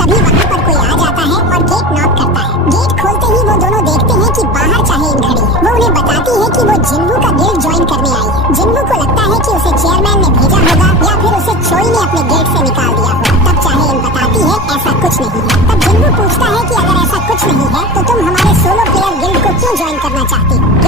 तभी वहाँ पर कोई आ जाता है और गेट नॉक करता है। गेट खोलते ही वो दोनों देखते हैं कि बाहर चाहेन खड़ी है। वो उन्हें बताती है कि वो जिन्बू का गिल्ड ज्वाइन करने आई है। जिन्बू को लगता है कि उसे चेयरमैन ने भेजा होगा या फिर उसे चोई ने अपने गेट से निकाल दिया होगा। तब चाहेन बताती है ऐसा कुछ नहीं है। तब जिन्बू पूछता है कि अगर ऐसा कुछ नहीं है तो तुम हमारे सोलो प्लेयर गिल्ड को क्यों ज्वाइन करना चाहती हो।